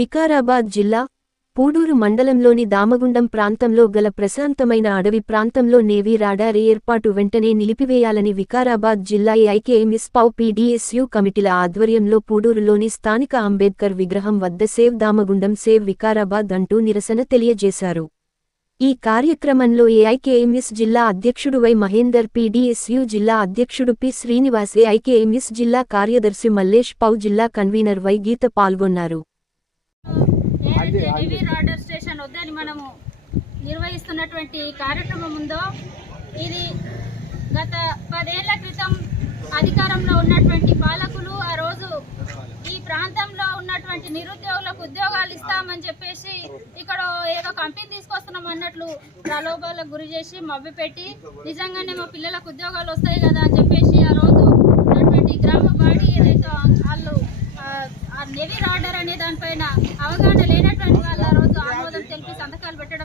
వికారాబాద్ జిల్లా పూడూరు మండలంలోని దామగుండం ప్రాంతంలో గల ప్రశాంతమైన అడవి ప్రాంతంలో నేవీ రాడార్ ఏర్పాటు వెంటనే నిలిపివేయాలని వికారాబాద్ జిల్లా ఏఐకేఎంఎస్ పౌ పీడీఎస్యూ కమిటీల ఆధ్వర్యంలో పూడూరులోని స్థానిక అంబేద్కర్ విగ్రహం వద్ద సేవ్ దామగుండం సేవ్ వికారాబాద్ అంటూ నిరసన తెలియజేశారు. ఈ కార్యక్రమంలో ఏఐకేఎంఎస్ జిల్లా అధ్యక్షుడు వై మహేందర్, పీడీఎస్యూ జిల్లా అధ్యక్షుడు పి శ్రీనివాస్, ఏఐకేఎంఎస్ జిల్లా కార్యదర్శి మల్లేష్, పౌ జిల్లా కన్వీనర్ వై గీత పాల్గొన్నారు. నేవీ రాడార్ స్టేషన్ వద్దని మనము నిర్వహిస్తున్నటువంటి కార్యక్రమం ఉందో, ఇది గత 10 ఏళ్ల క్రితం అధికారంలో ఉన్నటువంటి పాలకులు ఆ రోజు ఈ ప్రాంతంలో ఉన్నటువంటి నిరుద్యోగులకు ఉద్యోగాలు ఇస్తామని చెప్పేసి ఇక్కడ ఏదో కంపెనీ తీసుకొస్తున్నాం అన్నట్లు ప్రలోభాలకు గురి చేసి మభ్యపెట్టి నిజంగానే మా పిల్లలకు ఉద్యోగాలు వస్తాయి కదా అని చెప్పేసి ఆ రోజు ఉన్నటువంటి గ్రామ బాడీ ఏదైతే వాళ్ళు నేవీ రాడార్ అనే దానిపైన అవగాహన